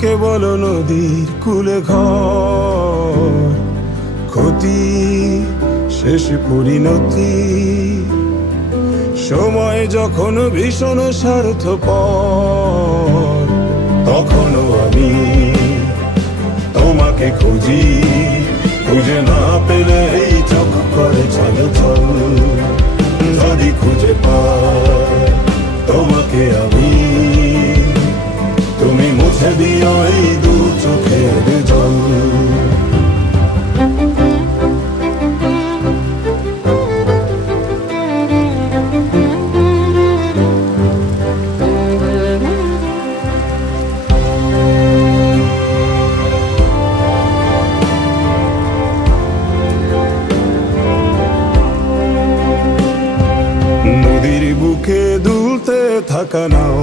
কেবল নদীর কূলে ঘর, ক্ষতি শেষ পরিণতি। সময় যখন ভীষণ স্বার্থপর, তখনও আমি তোমাকে খুঁজি, খুঁজে না পেলে এই চোখ করে চলাচল। যদি খুঁজে পাই তোমাকে আমি, তুমি মুছে দিও এই দু চোখের জল। নদীর বুকে দুলতে থাকা নাও,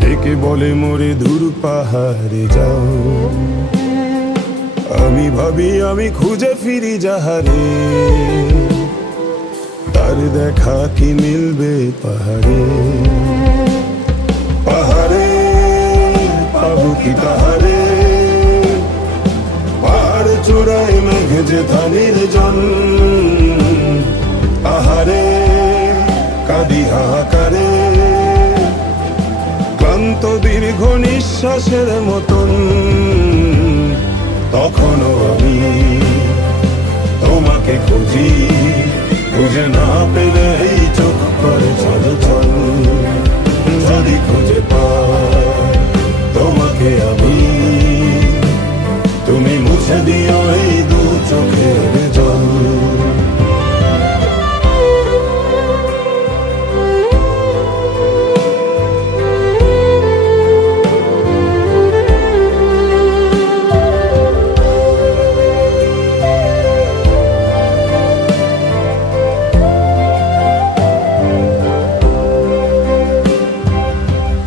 ডেকে বলে মোরে দূর পাহাড়ে যাও। আমি ভাবি আমি খুঁজে ফিরি যাহারে, তার দেখা কি মিলবে পাহাড়ে। পাহাড়ে পাবো কি তাহারে, পাহাড় চূড়ায় মেঘে যে ধানের জন। আহারে কাঁদি হাহাকারে, ক্লান্ত দীর্ঘ নিঃশ্বাসের মতন। তখনও আমি তোমাকে খুঁজি, খুঁজে না পেলে এই চোখ করে চলাচল। যদি খুঁজে পাই তোমাকে আমি, তুমি মুছে দিও এই দু চোখের জল।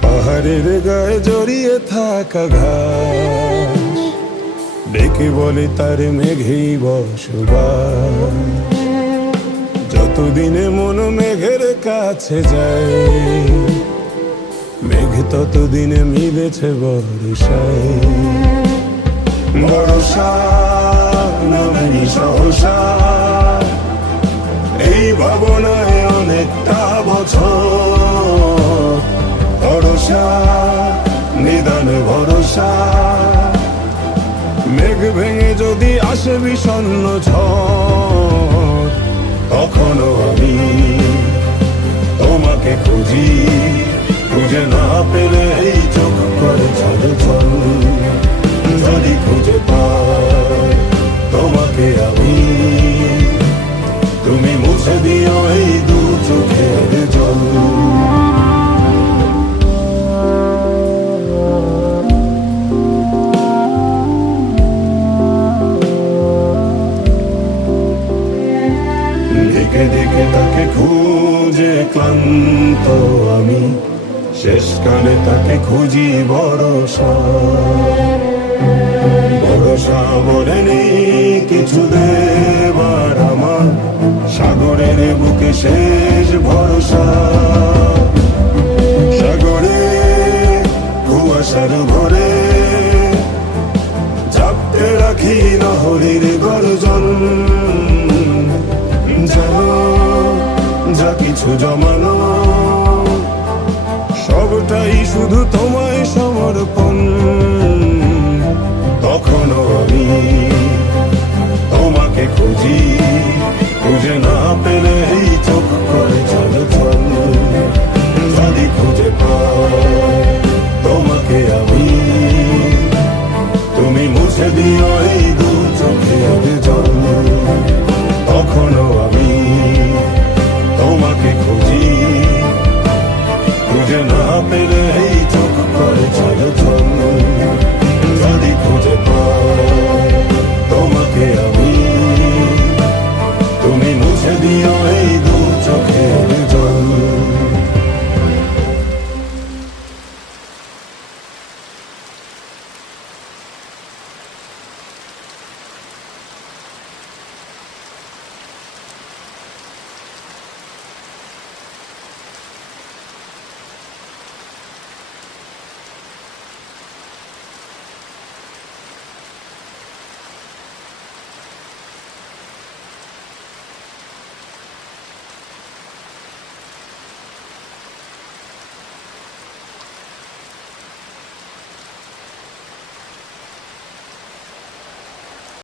পাহাড়ের গায়ে জড়িয়ে থাকা ঘাস, ডেকে বলে তার মেঘেই বসবাস। যতদিনে মন মেঘের কাছে যায়, মেঘ ততদিনে মিলেছে বর্ষায়। বর্ষা নামেনি সহসা, এই ভাবনায় অনেকটা বছর। ভরসা নিদান ভরসা, মেঘ ভেঙে যদি আসে বিষণ্ণ ঝড়। তখনও আমি তোমাকে খুঁজি, খুঁজে না পেলে এই চোখ করে চলাচল। যদি খুঁজে পাই তোমাকে আমি, তুমি মুছে দিও এই দু চোখের জল। দিকে দিকে তাকে খুঁজে ক্লান্ত আমি, শেষকালে তাকে খুঁজি ভরসা। ভরসা বলে নেই কিছু দেবার আমার, সাগরের বুকে শেষ ভরসা। সাগরে কুয়াশার ভরে চাপতে রাখি নহরীর গর্জন। জানো যা কিছু জমানো, সবটাই শুধু তোমায় সমর্পণ। তখনও আমি তোমাকে খুঁজি, খুঁজে না পেলে এই চোখ করে চলাচল। যদি খুঁজে পাই তোমাকে আমি, তুমি মুছে দিও এই দু চোখের জল। তখনও আমি তোমাকে খুঁজি, খুঁজে না পেলে এই চোখ করে চলাচল।